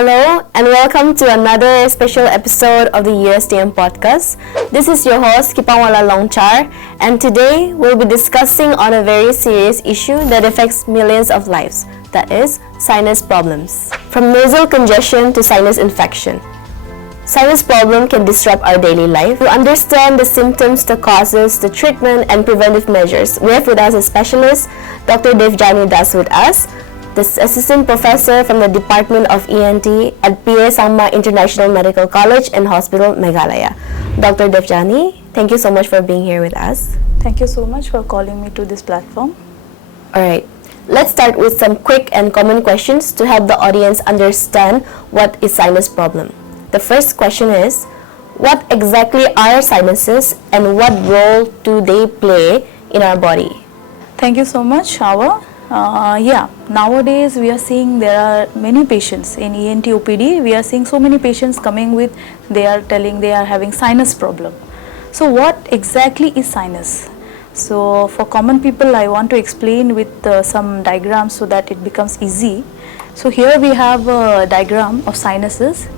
Hello and welcome to another special episode of the USTM Podcast. This is your host Kipangwala Longchar, and today we'll be discussing on a very serious issue that affects millions of lives, that is, sinus problems. From nasal congestion to sinus infection. Sinus problem can disrupt our daily life. To understand the symptoms, the causes, the treatment, and preventive measures, we have with us a specialist, Dr. Devjani Das with us, the assistant professor from the Department of ENT at Sangma International Medical College and Hospital, Meghalaya. Dr. Devjani, thank you so much for being here with us. Thank you so much for calling me to this platform. Alright, let's start with some quick and common questions to help the audience understand what is sinus problem. The first question is, what exactly are sinuses and what role do they play in our body? Thank you so much, Shawa. Nowadays we are seeing there are many patients in ENT OPD. We are seeing so many patients coming with, they are telling they are having sinus problem. So what exactly is sinus? So for common people, I want to explain with some diagrams so that it becomes easy. So here we have a diagram of sinuses.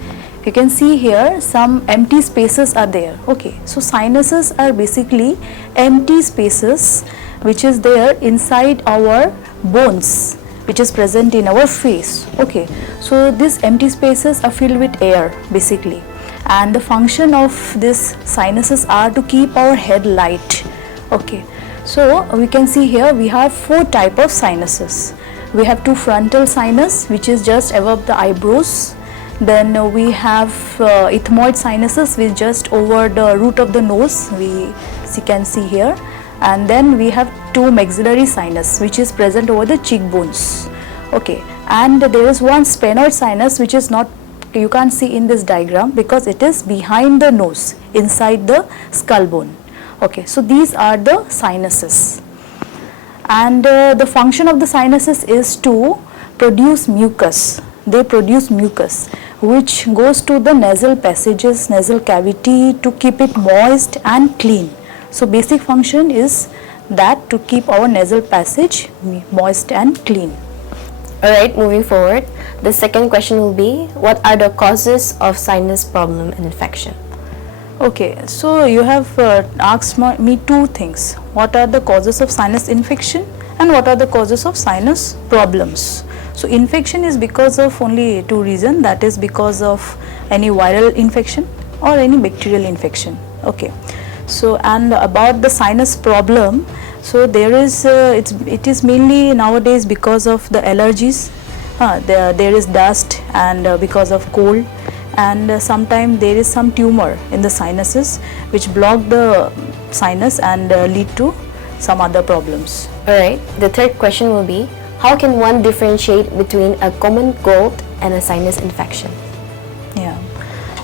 You can see here some empty spaces are there. Okay, so sinuses are basically empty spaces which is there inside our bones, which is present in our face. Okay, so these empty spaces are filled with air basically, and the function of these sinuses are to keep our head light. Okay, so we can see here we have four type of sinuses. We have two frontal sinus, which is just above the eyebrows. Then we have ethmoid sinuses, which just over the root of the nose, we can see here. And then we have two maxillary sinus, which is present over the cheekbones. Okay, and there is one sphenoid sinus, which is not, you can't see in this diagram because it is behind the nose, inside the skull bone. Okay, so these are the sinuses. And the function of the sinuses is to produce mucus. They produce mucus, which goes to the nasal passages, nasal cavity, to keep it moist and clean. So basic function is that, to keep our nasal passage moist and clean. Alright, moving forward, the second question will be, what are the causes of sinus problem and infection? Okay, so you have asked me two things. What are the causes of sinus infection and what are the causes of sinus problems? So infection is because of only two reasons, that is because of any viral infection or any bacterial infection. Okay, so and about the sinus problem, so there is it is mainly nowadays because of the allergies. There is dust and because of cold, and sometimes there is some tumor in the sinuses which block the sinus and lead to some other problems. Alright, the third question will be, how can one differentiate between a common cold and a sinus infection? Yeah,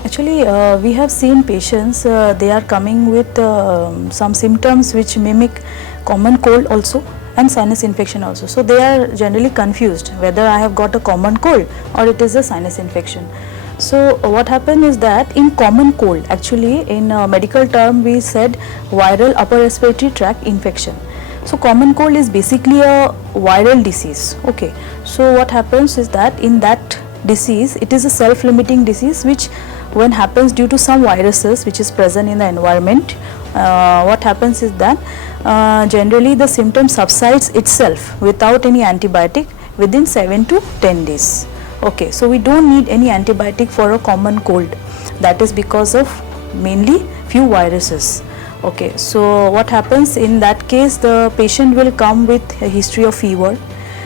actually we have seen patients, they are coming with some symptoms which mimic common cold also and sinus infection also. So they are generally confused whether I have got a common cold or it is a sinus infection. So what happened is that in common cold, actually in medical term we said viral upper respiratory tract infection. So common cold is basically a viral disease. Okay, so what happens is that in that disease, it is a self-limiting disease which when happens due to some viruses which is present in the environment, what happens is that generally the symptom subsides itself without any antibiotic within 7 to 10 days. Okay, so we don't need any antibiotic for a common cold. That is because of mainly few viruses. Okay, so what happens in that case, the patient will come with a history of fever,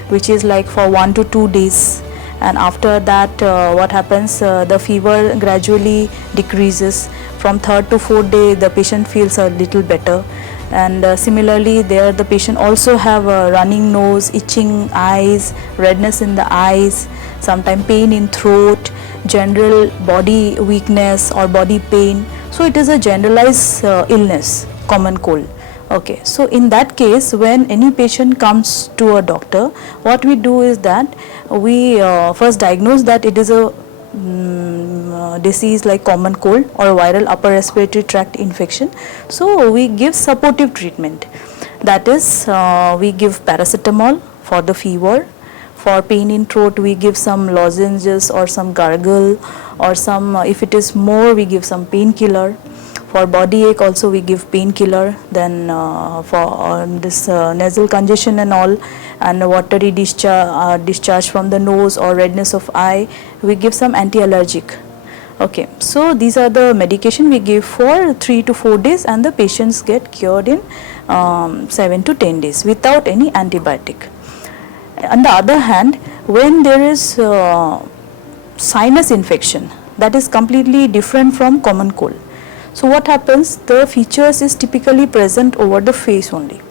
which is like for 1 to 2 days, and after that what happens, the fever gradually decreases. From 3rd to 4th day the patient feels a little better, and similarly there the patient also have a running nose, itching eyes, redness in the eyes, sometimes pain in throat, general body weakness or body pain. So it is a generalized illness, common cold. Okay, so in that case, when any patient comes to a doctor, what we do is that we first diagnose that it is a disease like common cold or viral upper respiratory tract infection. So we give supportive treatment, that is we give paracetamol for the fever, For pain in throat, we give some lozenges or some gargle, or some if it is more, we give some painkiller. For body ache also we give painkiller. Then for this nasal congestion and all, and watery discharge from the nose or redness of eye, we give some anti-allergic. Okay, so these are the medication we give for 3 to 4 days, and the patients get cured in 7 to 10 days without any antibiotic. On the other hand, when there is sinus infection, that is completely different from common cold. So what happens, the features is typically present over the face only.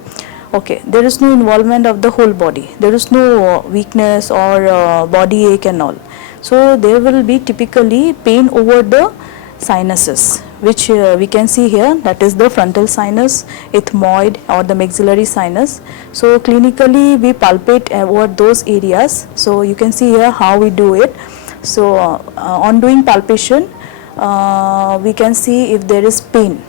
Okay, there is no involvement of the whole body, there is no weakness or body ache and all. So there will be typically pain over the sinuses, which we can see here, that is the frontal sinus, ethmoid or the maxillary sinus. So clinically we palpate over those areas. So you can see here how we do it. So on doing palpation, we can see if there is pain.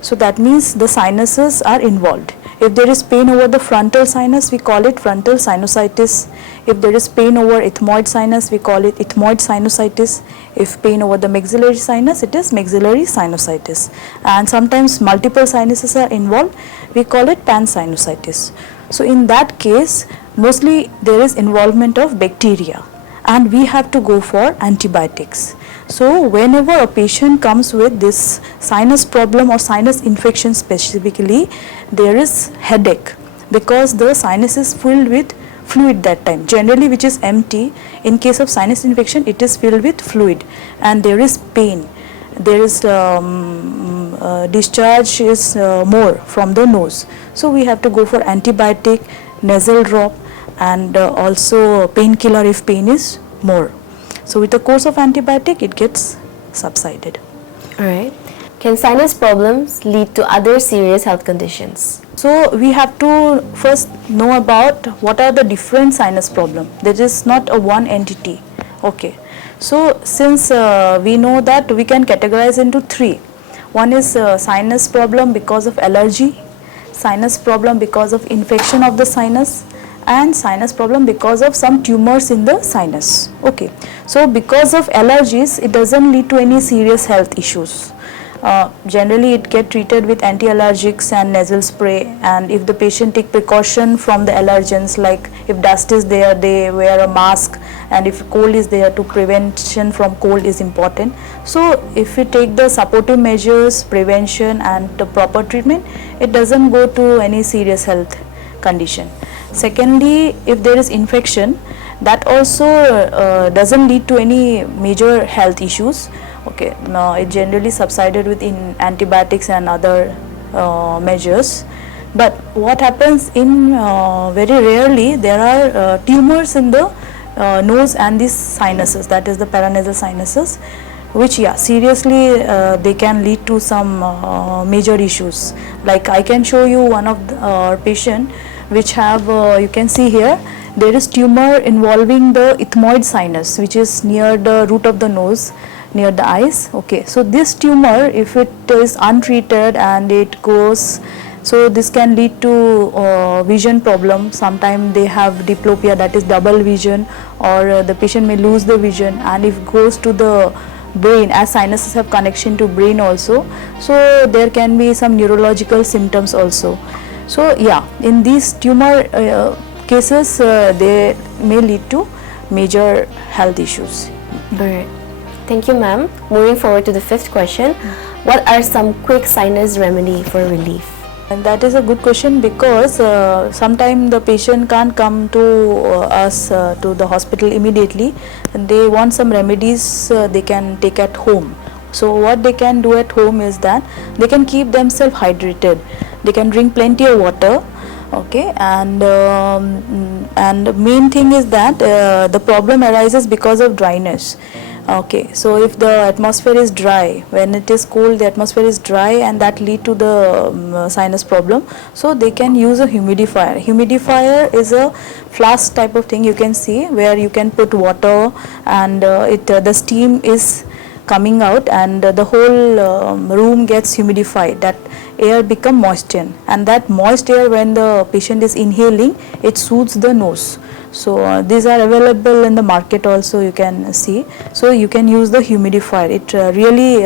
So that means the sinuses are involved. If there is pain over the frontal sinus, we call it frontal sinusitis. If there is pain over ethmoid sinus, we call it ethmoid sinusitis. If pain over the maxillary sinus, it is maxillary sinusitis. And sometimes multiple sinuses are involved, we call it pansinusitis. So in that case, mostly there is involvement of bacteria, and we have to go for antibiotics. So whenever a patient comes with this sinus problem or sinus infection specifically, there is headache because the sinus is filled with fluid that time, generally which is empty. In case of sinus infection, it is filled with fluid, and there is pain. There is discharge is more from the nose. So we have to go for antibiotic, nasal drop, and also painkiller if pain is more. So with the course of antibiotic, it gets subsided. Alright. Can sinus problems lead to other serious health conditions? So we have to first know about what are the different sinus problems. There is not a one entity. Okay. So since we know that, we can categorize into three. One is sinus problem because of allergy, sinus problem because of infection of the sinus, and sinus problem because of some tumors in the sinus. Okay, so because of allergies, it doesn't lead to any serious health issues. Generally it get treated with anti-allergics and nasal spray, and if the patient take precaution from the allergens, like if dust is there, they wear a mask, and if cold is there, to prevention from cold is important. So if we take the supportive measures, prevention and the proper treatment, it doesn't go to any serious health condition. Secondly, if there is infection, that also doesn't lead to any major health issues. Okay, now it generally subsided with antibiotics and other measures. But what happens in very rarely, there are tumors in the nose and these sinuses, that is the paranasal sinuses, which seriously they can lead to some major issues. Like I can show you one of our patient which have, you can see here, there is tumor involving the ethmoid sinus, which is near the root of the nose, near the eyes. Okay, so this tumor, if it is untreated and it goes, so this can lead to vision problem. Sometimes they have diplopia, that is double vision, or the patient may lose the vision. And if it goes to the brain, as sinuses have connection to brain also, so there can be some neurological symptoms also. So in these tumor cases, they may lead to major health issues. Alright. Thank you, ma'am. Moving forward to the fifth question, what are some quick sinus remedy for relief? And that is a good question, because sometimes the patient can't come to us to the hospital immediately, and they want some remedies they can take at home. So what they can do at home is that they can keep themselves hydrated. They can drink plenty of water. Okay, and main thing is that the problem arises because of dryness. Okay, so if the atmosphere is dry, when it is cold, the atmosphere is dry, and that lead to the sinus problem. So they can use a humidifier. Humidifier is a flask type of thing, you can see, where you can put water, and the steam is coming out, and the whole room gets humidified. That air become moistened, and that moist air, when the patient is inhaling, it soothes the nose. So these are available in the market also, you can see. So you can use the humidifier, it really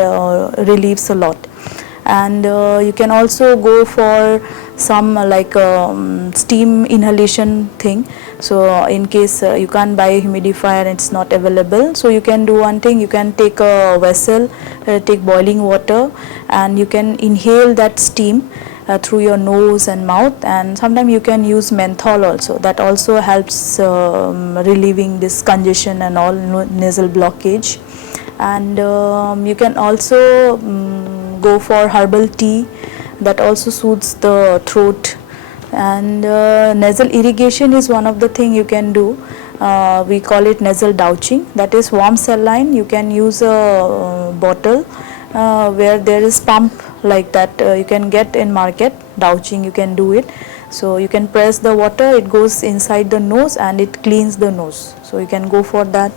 relieves a lot. And you can also go for some like steam inhalation thing. So in case you can't buy a humidifier and it's not available, so you can do one thing, you can take a vessel, take boiling water, and you can inhale that steam through your nose and mouth. And sometimes you can use menthol also, that also helps relieving this congestion and all, nasal blockage. And you can also go for herbal tea, that also soothes the throat. And nasal irrigation is one of the thing you can do. We call it nasal douching, that is warm saline. You can use a bottle where there is pump like that, you can get in market, douching, you can do it. So you can press the water, it goes inside the nose and it cleans the nose, so you can go for that.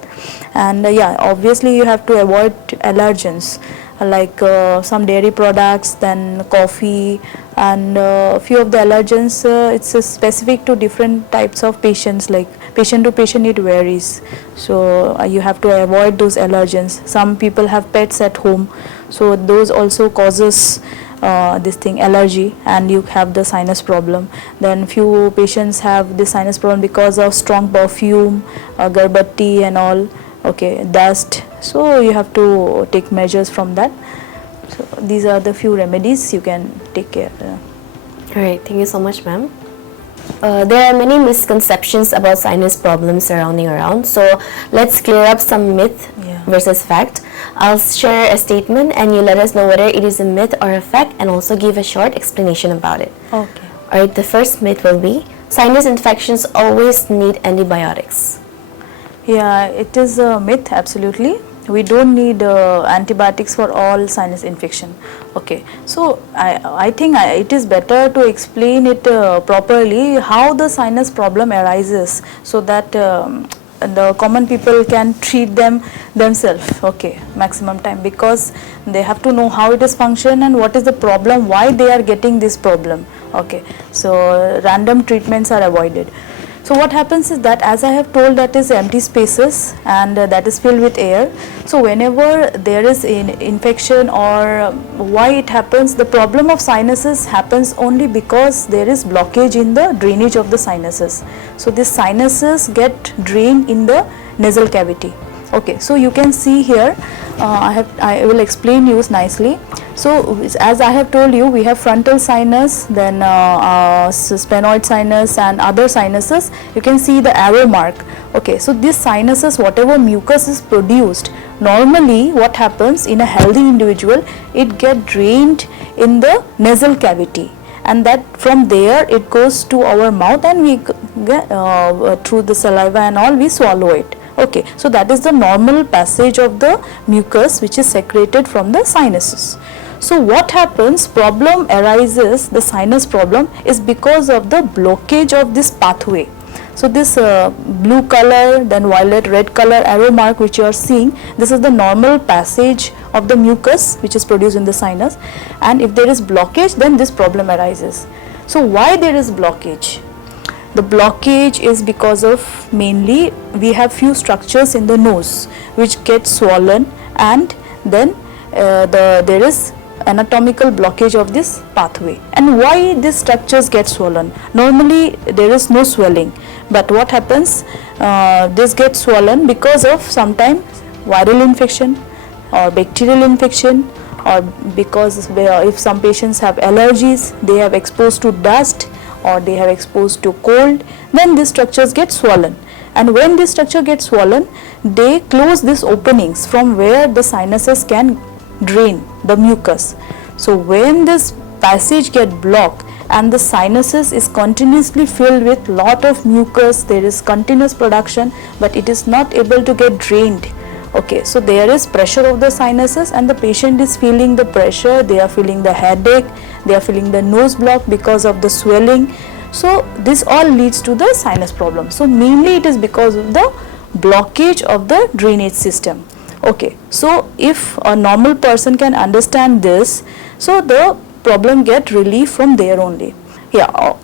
And yeah, obviously you have to avoid allergens like some dairy products, then coffee, and few of the allergens, it's specific to different types of patients, like patient to patient it varies. So you have to avoid those allergens. Some people have pets at home, so those also causes this thing, allergy, and you have the sinus problem. Then few patients have the sinus problem because of strong perfume, agarbatti and all, okay, dust. So you have to take measures from that. So these are the few remedies you can take care. Alright, thank you so much, ma'am. There are many misconceptions about sinus problems surrounding around, so let's clear up some myth versus fact. I'll share a statement and you let us know whether it is a myth or a fact, and also give a short explanation about it. Okay. Alright, the first myth will be sinus infections always need antibiotics. Yeah, it is a myth, absolutely. We don't need antibiotics for all sinus infection. Okay, so I think it is better to explain it properly, how the sinus problem arises, so that the common people can treat them themselves, okay, maximum time, because they have to know how it is function and what is the problem, why they are getting this problem. Okay, so random treatments are avoided. So what happens is that, as I have told, that is empty spaces and that is filled with air. So whenever there is an infection, or why it happens, the problem of sinuses happens only because there is blockage in the drainage of the sinuses. So these sinuses get drained in the nasal cavity. Okay, so you can see here, I will explain you nicely. So as I have told you, we have frontal sinus, then sphenoid sinus and other sinuses. You can see the arrow mark. Okay, so these sinuses, whatever mucus is produced, normally what happens in a healthy individual, it get drained in the nasal cavity, and that from there it goes to our mouth, and we get through the saliva and all, we swallow it. Okay, so that is the normal passage of the mucus which is secreted from the sinuses. So what happens, problem arises, the sinus problem is because of the blockage of this pathway. So this blue color, then violet, red color arrow mark which you are seeing, this is the normal passage of the mucus which is produced in the sinus, and if there is blockage, then this problem arises. So why there is blockage? The blockage is because of, mainly we have few structures in the nose which get swollen, and then there is anatomical blockage of this pathway. And why these structures get swollen? Normally there is no swelling, but what happens, this gets swollen because of sometimes viral infection or bacterial infection, or because if some patients have allergies, they have exposed to dust, or they have exposed to cold, then these structures get swollen. And when this structure gets swollen, they close these openings from where the sinuses can drain the mucus. So when this passage get blocked and the sinuses is continuously filled with lot of mucus, there is continuous production, but it is not able to get drained. Okay, so there is pressure of the sinuses and the patient is feeling the pressure, they are feeling the headache, they are feeling the nose block because of the swelling. So this all leads to the sinus problem. So mainly it is because of the blockage of the drainage system. Okay, so if a normal person can understand this, so the problem get relief from there only.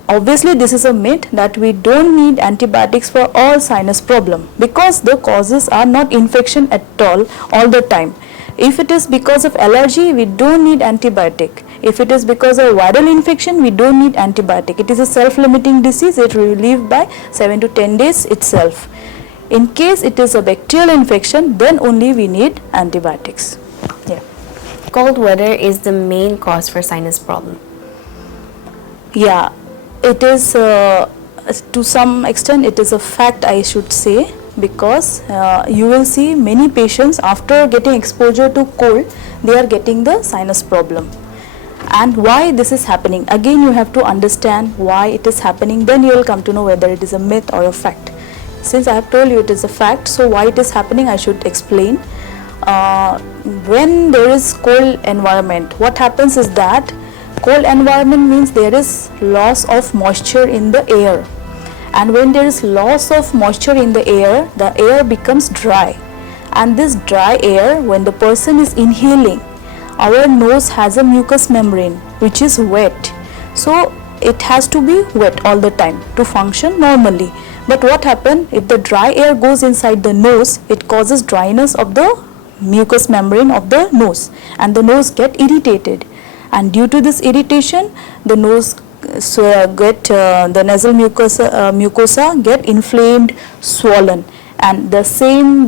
Obviously this is a myth that we don't need antibiotics for all sinus problem, because the causes are not infection at all the time. If it is because of allergy, we don't need antibiotic. If it is because of viral infection, we don't need antibiotic. It is a self-limiting disease. It will relieve by 7 to 10 days itself. In case it is a bacterial infection, then only we need antibiotics. Cold weather is the main cause for sinus problem. It is to some extent it is a fact, I should say, because you will see many patients after getting exposure to cold, they are getting the sinus problem. And why this is happening, again you have to understand why it is happening, then you will come to know whether it is a myth or a fact. Since I have told you it is a fact, so why it is happening I should explain. When there is cold environment, what happens is that cold environment means there is loss of moisture in the air, and when there is loss of moisture in the air becomes dry, and this dry air, when the person is inhaling, our nose has a mucous membrane which is wet, so it has to be wet all the time to function normally. But what happens if the dry air goes inside the nose, it causes dryness of the mucous membrane of the nose, and the nose get irritated, and due to this irritation the nose the nasal mucosa get inflamed, swollen, and the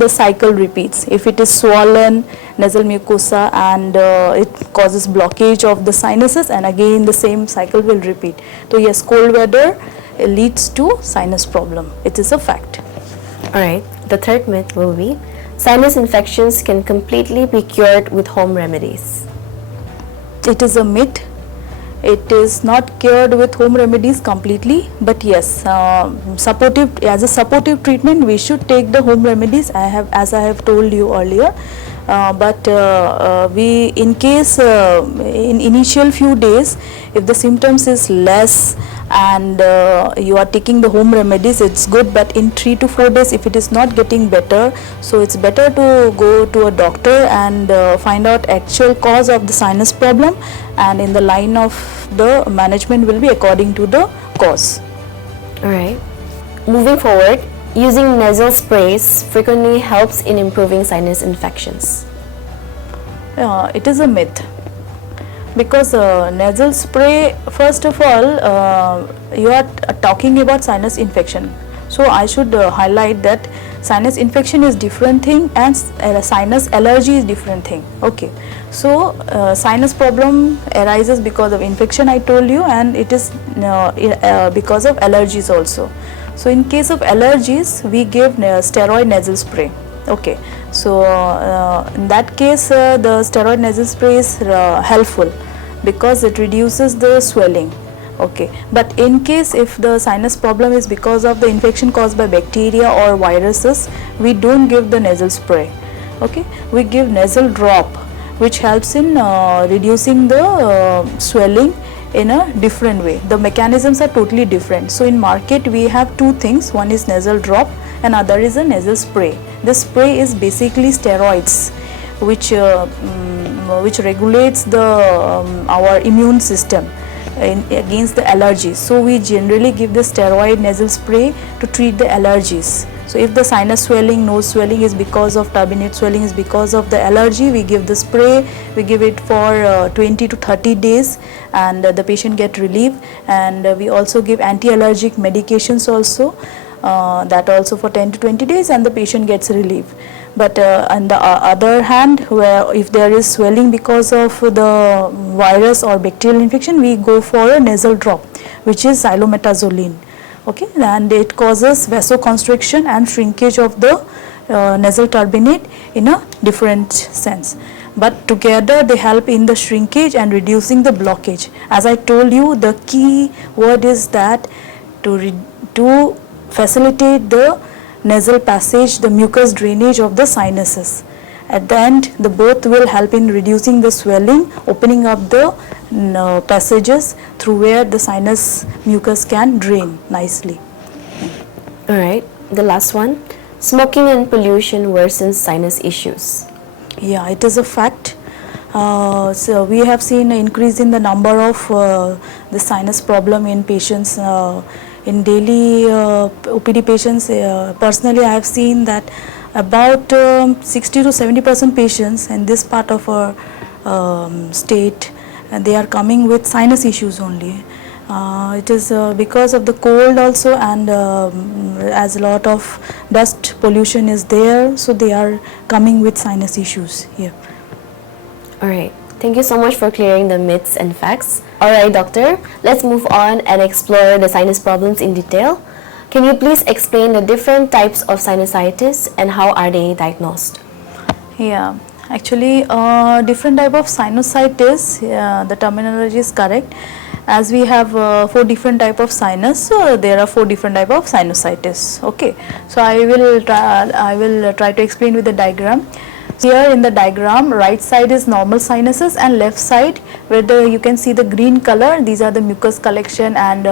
cycle repeats. If it is swollen nasal mucosa, and it causes blockage of the sinuses, and again the same cycle will repeat. So yes, cold weather leads to sinus problem. It is a fact. Alright, the third myth will be sinus infections can completely be cured with home remedies. It is a myth. It is not cured with home remedies completely, but yes, as a supportive treatment we should take the home remedies, as I have told you earlier. We in case in initial few days, if the symptoms is less and you are taking the home remedies, it's good, but in 3 to 4 days if it is not getting better, so it's better to go to a doctor and find out actual cause of the sinus problem, and in the line of the management will be according to the cause. Alright, moving forward, using nasal sprays frequently helps in improving sinus infections. It is a myth, because nasal spray, first of all, you are talking about sinus infection, so I should highlight that sinus infection is different thing and sinus allergy is different thing. Okay, so sinus problem arises because of infection, I told you, and it is because of allergies also. So in case of allergies, we give steroid nasal spray. Okay, so in that case the steroid nasal spray is helpful because it reduces the swelling. Okay, but in case if the sinus problem is because of the infection caused by bacteria or viruses, we don't give the nasal spray. Okay, we give nasal drop, which helps in reducing the swelling in a different way. The mechanisms are totally different. So in market we have two things, one is nasal drop and other is a nasal spray. The spray is basically steroids which regulates the our immune system against the allergies. So we generally give the steroid nasal spray to treat the allergies. So if the sinus swelling, nose swelling is because of turbinate swelling is because of the allergy, we give the spray, we give it for 20 to 30 days and the patient get relief, and we also give anti-allergic medications also, that also for 10 to 20 days and the patient gets relief. But on the other hand, where if there is swelling because of the virus or bacterial infection, we go for a nasal drop, which is xylometazoline. Okay, and it causes vasoconstriction and shrinkage of the nasal turbinate in a different sense, but together they help in the shrinkage and reducing the blockage. As I told you, the key word is that to facilitate the nasal passage, the mucus drainage of the sinuses. At the end, the both will help in reducing the swelling, opening up the passages through where the sinus mucus can drain nicely. Alright, the last one. Smoking and pollution worsens sinus issues. Yeah, it is a fact. So we have seen an increase in the number of the sinus problem in patients in daily OPD patients. Personally, I have seen that about 60 to 70% patients in this part of our state, they are coming with sinus issues only. It is because of the cold also, and as a lot of dust pollution is there, so they are coming with sinus issues here. Alright, thank you so much for clearing the myths and facts. Alright, doctor, let's move on and explore the sinus problems in detail. Can you please explain the different types of sinusitis and how are they diagnosed? Yeah, actually different type of sinusitis, the terminology is correct. As we have 4 different type of sinus, so there are 4 different type of sinusitis. Okay, so I will try to explain with the diagram. Here in the diagram, right side is normal sinuses and left side where you can see the green color, these are the mucus collection and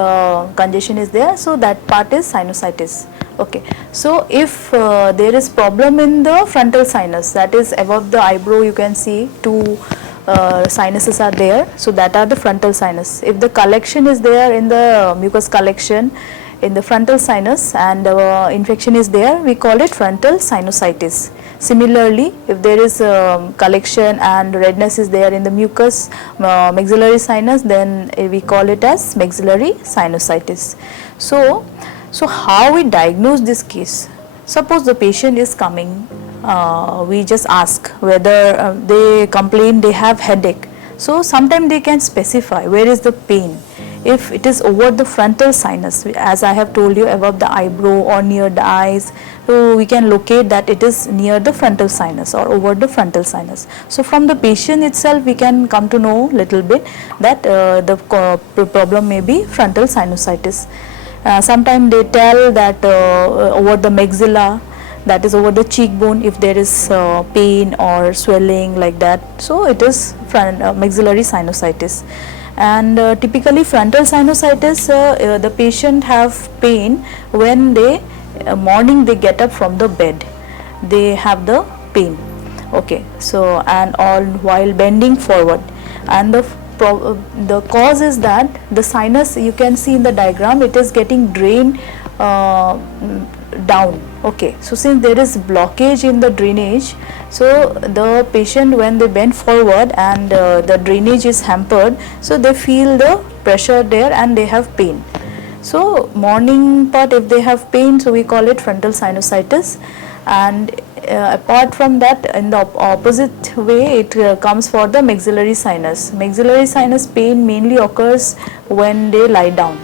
congestion is there, so that part is sinusitis. Okay, so if there is problem in the frontal sinus, that is above the eyebrow, you can see 2 sinuses are there, so that are the frontal sinus. If the collection is there in the mucus collection in the frontal sinus and infection is there, we call it frontal sinusitis. Similarly, if there is collection and redness is there in the mucus maxillary sinus, then we call it as maxillary sinusitis. So how we diagnose this case? Suppose the patient is coming, we just ask whether they complain they have headache. So sometimes they can specify where is the pain. If it is over the frontal sinus, as I have told you, above the eyebrow or near the eyes, so we can locate that it is near the frontal sinus or over the frontal sinus. So from the patient itself we can come to know little bit that the problem may be frontal sinusitis. Sometimes they tell that over the maxilla, that is over the cheekbone, if there is pain or swelling like that, so it is maxillary sinusitis. And typically frontal sinusitis, the patient have pain when they morning they get up from the bed, they have the pain. Okay, so and all while bending forward, and the cause is that the sinus, you can see in the diagram, it is getting drained down. Okay, so since there is blockage in the drainage, so the patient, when they bend forward and the drainage is hampered, so they feel the pressure there and they have pain. So morning part, if they have pain, so we call it frontal sinusitis. And apart from that, in the opposite way, it comes for the maxillary sinus. Maxillary sinus pain mainly occurs when they lie down,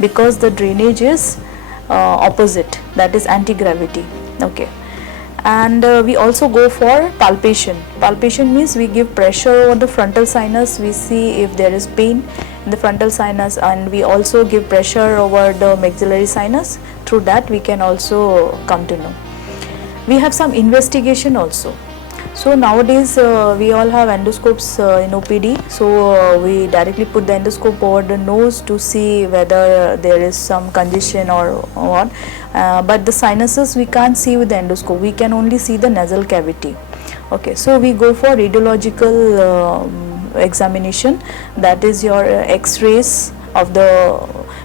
because the drainage is opposite, that is anti-gravity. Okay, and we also go for palpation. Palpation means we give pressure over the frontal sinus, we see if there is pain in the frontal sinus, and we also give pressure over the maxillary sinus. Through that we can also come to know. We have some investigation also. So nowadays we all have endoscopes in OPD, so we directly put the endoscope over the nose to see whether there is some congestion or what, but the sinuses we can't see with the endoscope, we can only see the nasal cavity. Okay, so we go for radiological examination, that is your x-rays of the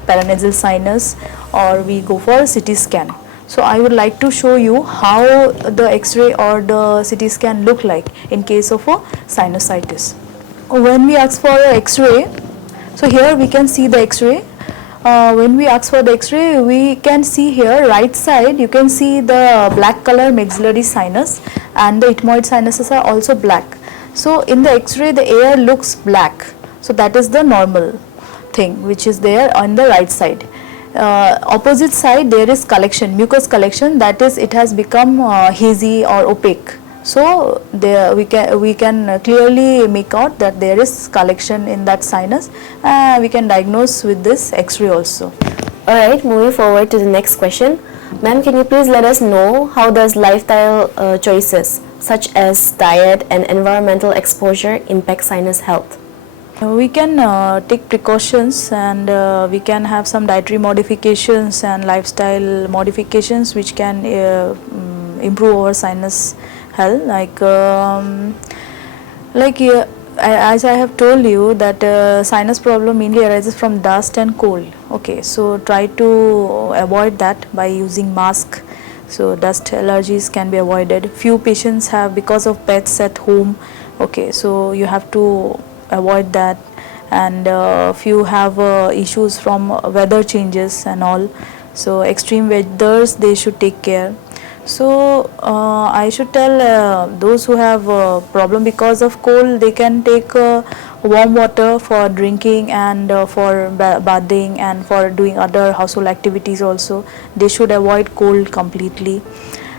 paranasal sinus, or we go for CT scan. So I would like to show you how the x-ray or the CT scan look like in case of a sinusitis. When we ask for a x-ray, so here we can see the x-ray. When we ask for the x-ray, we can see here right side, you can see the black color maxillary sinus, and the ethmoid sinuses are also black. So in the x-ray the air looks black, so that is the normal thing which is there on the right side. Opposite side there is collection, mucus collection, that is it has become hazy or opaque. So there we can clearly make out that there is collection in that sinus. We can diagnose with this x-ray also. Alright, moving forward to the next question. Ma'am, can you please let us know how does lifestyle choices such as diet and environmental exposure impact sinus health? We can take precautions, and we can have some dietary modifications and lifestyle modifications which can improve our sinus health. Like as I have told you that sinus problem mainly arises from dust and cold. Okay, so try to avoid that by using mask. So dust allergies can be avoided. Few patients have because of pets at home. Okay, so you have to avoid that. And few have issues from weather changes and all. So extreme weathers they should take care. So I should tell those who have problem because of cold, they can take warm water for drinking and for bathing and for doing other household activities also. They should avoid cold completely.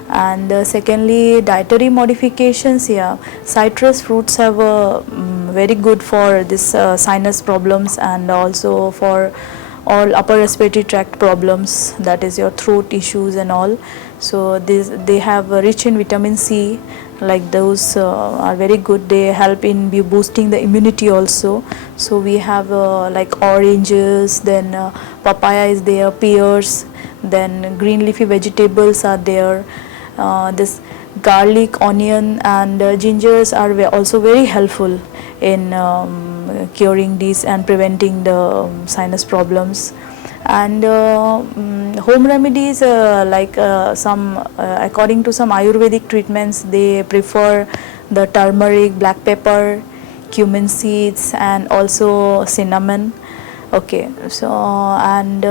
And secondly, dietary modifications. Yeah, citrus fruits have very good for this sinus problems and also for all upper respiratory tract problems, that is your throat issues and all. So they have rich in vitamin C, like those are very good. They help in boosting the immunity also. So we have like oranges, then papaya is there, pears, then green leafy vegetables are there. This garlic, onion and gingers are also very helpful in curing these and preventing the sinus problems. And home remedies like some according to some Ayurvedic treatments, they prefer the turmeric, black pepper, cumin seeds and also cinnamon. Okay, so and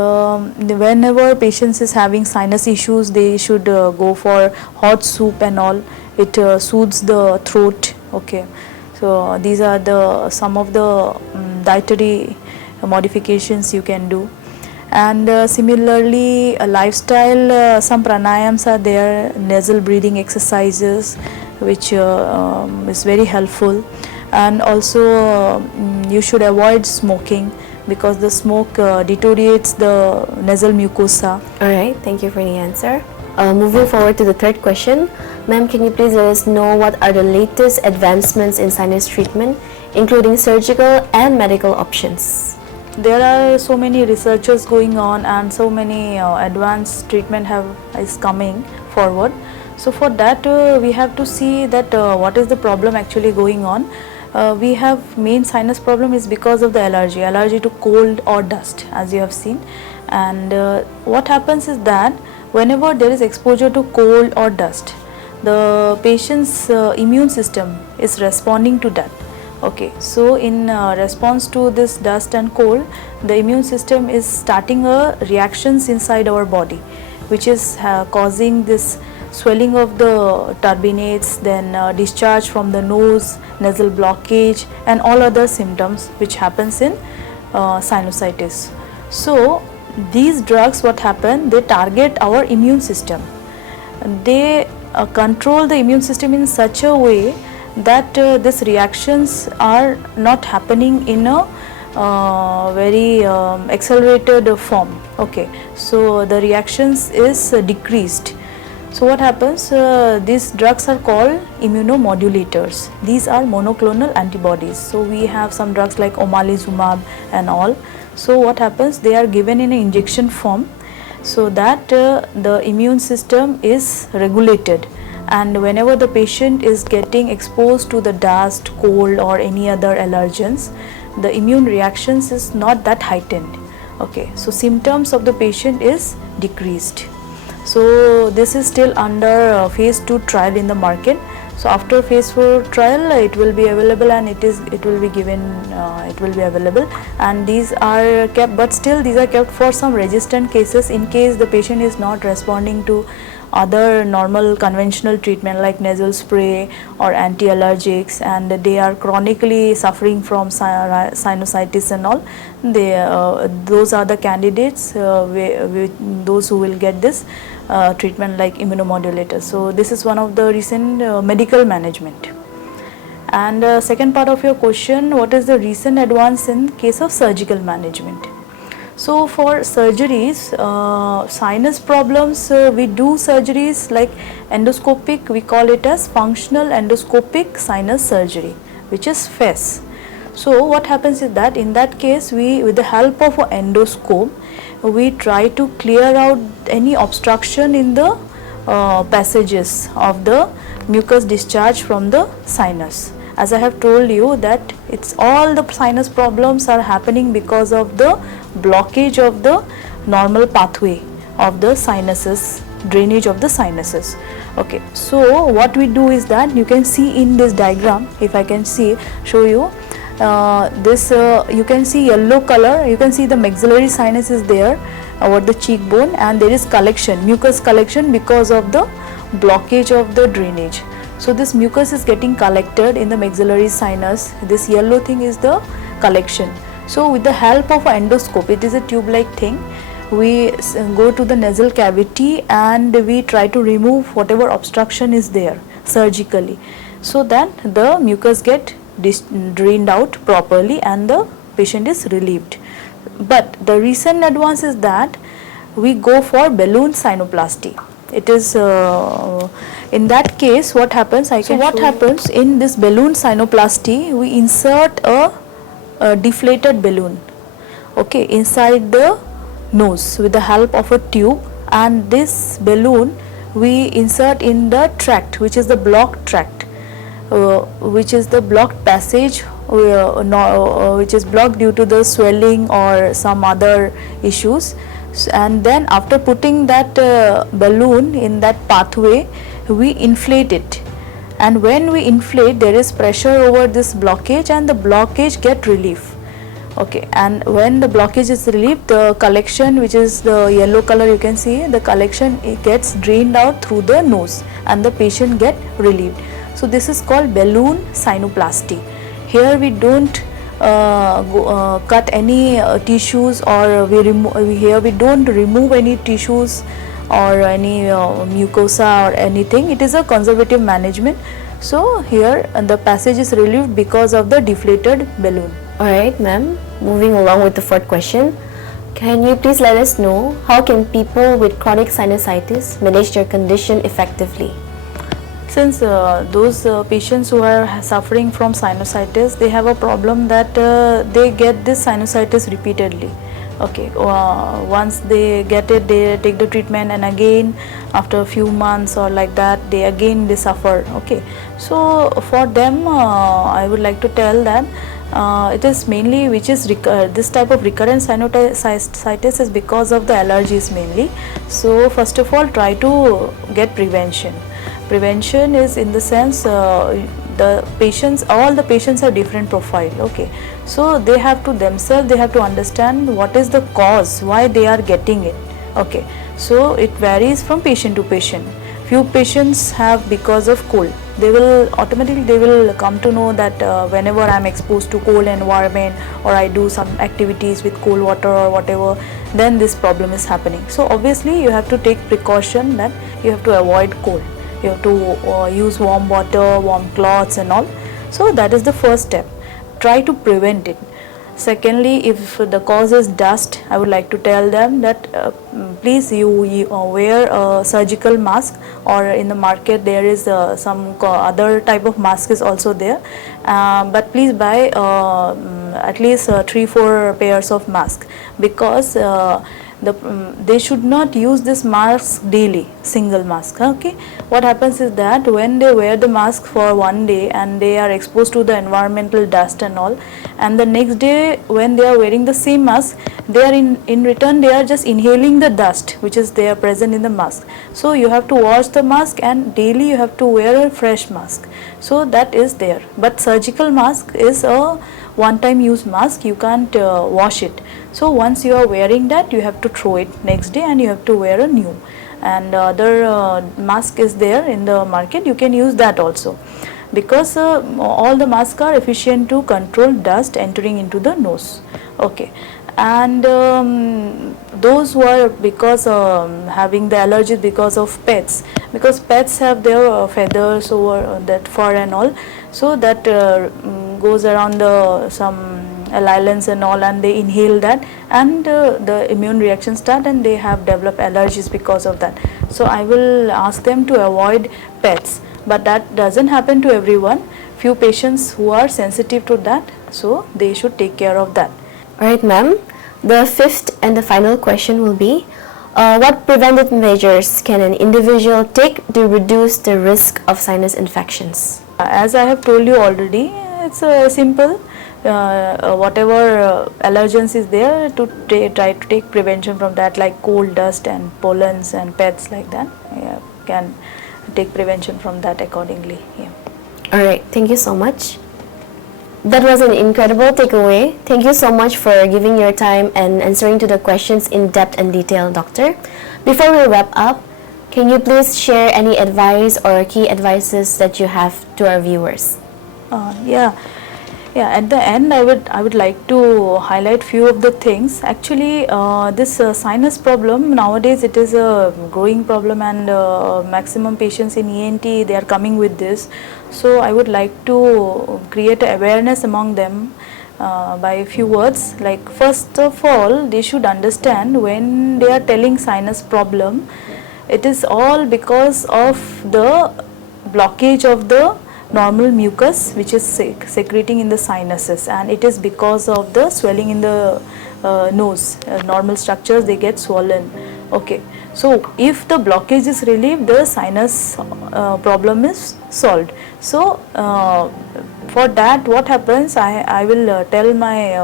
whenever patients is having sinus issues, they should go for hot soup and all. It soothes the throat. Okay, so these are the some of the dietary modifications you can do. And similarly, lifestyle, some pranayams are there, nasal breathing exercises, which is very helpful. And also you should avoid smoking, because the smoke deteriorates the nasal mucosa. Alright, thank you for the answer. Moving forward to the third question, ma'am, can you please let us know what are the latest advancements in sinus treatment, including surgical and medical options? There are so many researches going on and so many advanced treatment is coming forward. So for that we have to see that what is the problem actually going on. We have main sinus problem is because of the allergy to cold or dust, as you have seen. And what happens is that whenever there is exposure to cold or dust, the patient's immune system is responding to that. Okay, so in response to this dust and cold, the immune system is starting a reactions inside our body, which is causing this swelling of the turbinates, then discharge from the nose, nasal blockage and all other symptoms which happens in sinusitis. So these drugs, what happen, they target our immune system. They control the immune system in such a way that these reactions are not happening in a very accelerated form. Okay, so the reactions is decreased. So what happens, these drugs are called immunomodulators. These are monoclonal antibodies. So we have some drugs like omalizumab and all. So what happens, they are given in an injection form, so that the immune system is regulated. And whenever the patient is getting exposed to the dust, cold or any other allergens, the immune reactions is not that heightened. Okay, so symptoms of the patient is decreased. So this is still under phase 2 trial in the market. So after phase 4 trial, it will be available and it will be given, it will be available, and these are kept, but still these are kept for some resistant cases, in case the patient is not responding to other normal conventional treatment like nasal spray or anti-allergics, and they are chronically suffering from sinusitis and all. Those are the candidates, those who will get this treatment like immunomodulators. So this is one of the recent medical management. And second part of your question, what is the recent advance in case of surgical management? So for surgeries, sinus problems, we do surgeries like endoscopic, we call it as functional endoscopic sinus surgery, which is FES. So what happens is that in that case, we, with the help of an endoscope, we try to clear out any obstruction in the passages of the mucus discharge from the sinus. As I have told you that it's all the sinus problems are happening because of the blockage of the normal pathway of the sinuses, drainage of the sinuses. Okay, so what we do is that you can see in this diagram, if I can show you this, you can see yellow color, you can see the maxillary sinus is there over the cheekbone, and there is collection, mucus collection because of the blockage of the drainage. So this mucus is getting collected in the maxillary sinus. This yellow thing is the collection. So with the help of an endoscope, it is a tube like thing, we go to the nasal cavity and we try to remove whatever obstruction is there surgically, so that the mucus get drained out properly and the patient is relieved. But the recent advance is that we go for balloon sinuplasty. It is in that case what happens, what happens in this balloon sinuplasty, we insert a deflated balloon, okay, inside the nose with the help of a tube, and this balloon we insert in the tract, which is the blocked tract, which is the blocked passage, which is blocked due to the swelling or some other issues. And then after putting that balloon in that pathway, we inflate it, and when we inflate, there is pressure over this blockage and the blockage get relief. Okay, and when the blockage is relieved, the collection, which is the yellow color, you can see the collection, it gets drained out through the nose and the patient get relieved. So this is called balloon sinuplasty. Here we don't cut any tissues, or here we don't remove any tissues or any mucosa or anything. It is a conservative management. So here the passage is relieved because of the deflated balloon. Alright, ma'am. Moving along with the fourth question, can you please let us know how can people with chronic sinusitis manage their condition effectively? Since those patients who are suffering from sinusitis, they have a problem that they get this sinusitis repeatedly. Okay, once they get it, they take the treatment, and again after a few months or like that, they suffer. Okay, so for them I would like to tell that it is mainly this type of recurrent sinusitis is because of the allergies mainly. So first of all, try to get prevention. Prevention is in the sense all the patients have different profile. Okay, so they have to understand what is the cause, why they are getting it. Okay, so it varies from patient to patient. Few patients have because of cold. They will come to know that whenever I am exposed to cold environment, or I do some activities with cold water or whatever, then this problem is happening. So obviously you have to take precaution that you have to avoid cold. You have to use warm water, warm cloths and all. So that is the first step. Try to prevent it. Secondly, if the cause is dust, I would like to tell them that please you wear a surgical mask, or in the market there is some other type of mask is also there, but please buy at least 3-4 pairs of mask, because they should not use this mask daily, single mask. Okay, what happens is that when they wear the mask for one day and they are exposed to the environmental dust and all, and the next day when they are wearing the same mask, they are in return they are just inhaling the dust which is there present in the mask. So you have to wash the mask, and daily you have to wear a fresh mask. So that is there. But surgical mask is a one-time use mask, you can't wash it. So once you are wearing that, you have to throw it next day and you have to wear a new. And other mask is there in the market, you can use that also, because all the masks are efficient to control dust entering into the nose. Okay, and those who are because having the allergies because of pets, because pets have their feathers over that fur and all, so that goes around some islands and all, and they inhale that, and the immune reaction start, and they have developed allergies because of that. So I will ask them to avoid pets, but that doesn't happen to everyone. Few patients who are sensitive to that, so they should take care of that. Alright, ma'am. The fifth and the final question will be, what preventive measures can an individual take to reduce the risk of sinus infections? As I have told you already, it's simple. Whatever allergens is there, to try to take prevention from that, like cold, dust and pollens and pets like that. Yeah, can take prevention from that accordingly. Yeah. Alright, thank you so much. That was an incredible takeaway. Thank you so much for giving your time and answering to the questions in depth and detail, Doctor. Before we wrap up, can you please share any advice or key advices that you have to our viewers? At the end, I would like to highlight few of the things. Actually, this sinus problem nowadays, it is a growing problem, and maximum patients in ENT, they are coming with this. So I would like to create awareness among them by a few words. Like, first of all, they should understand when they are telling sinus problem, it is all because of the blockage of the normal mucus which is secreting in the sinuses, and it is because of the swelling in the nose. Normal structures, they get swollen. Okay, so if the blockage is relieved, the sinus problem is solved. So for that, what happens, I will tell my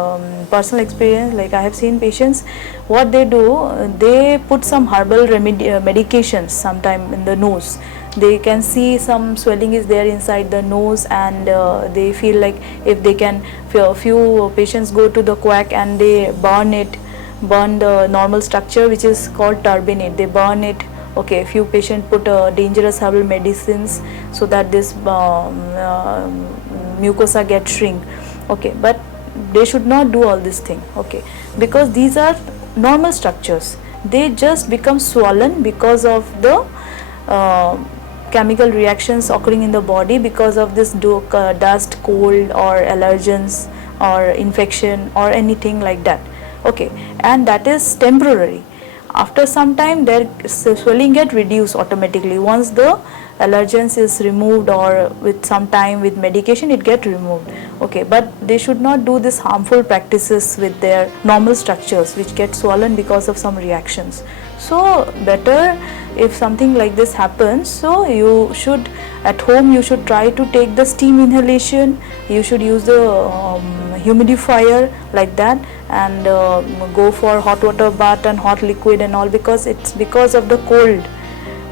personal experience. Like, I have seen patients, what they do, they put some herbal medications sometime in the nose. They can see some swelling is there inside the nose, and they feel like if they can, few patients go to the quack and they burn the normal structure which is called turbinate, they burn it. Okay, few patients put dangerous herbal medicines so that this mucosa get shrink. Okay, but they should not do all this thing. Okay, because these are normal structures, they just become swollen because of the chemical reactions occurring in the body because of this dust, cold or allergens or infection or anything like that. Okay, and that is temporary. After some time, their swelling get reduced automatically. Once the allergens is removed, or with some time with medication, it get removed. Okay, but they should not do this harmful practices with their normal structures which get swollen because of some reactions. So better if something like this happens, so you should, at home, you should try to take the steam inhalation. You should use the humidifier like that, and go for hot water bath and hot liquid and all, because it's because of the cold.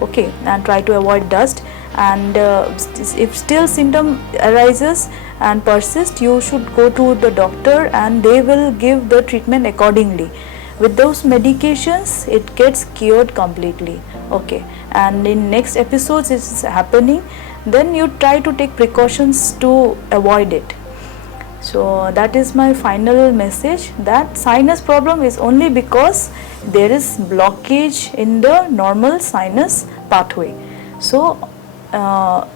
Okay, and try to avoid dust. And if still symptom arises and persist, you should go to the doctor and they will give the treatment accordingly. With those medications, it gets cured completely. Okay, and in next episodes it's happening, then you try to take precautions to avoid it. So that is my final message, that sinus problem is only because there is blockage in the normal sinus pathway. So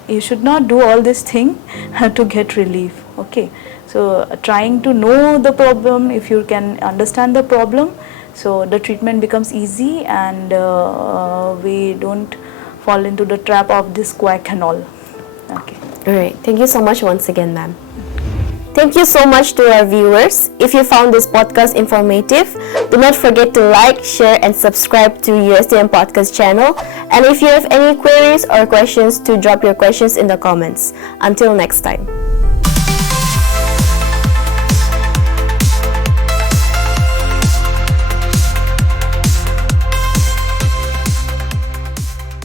you should not do all this thing to get relief. Okay, so trying to know the problem, if you can understand the problem, so the treatment becomes easy, and we don't fall into the trap of this quack and all. Okay. Alright, thank you so much once again, ma'am. Thank you so much to our viewers. If you found this podcast informative, do not forget to like, share and subscribe to USTM Podcast channel. And if you have any queries or questions, to drop your questions in the comments. Until next time.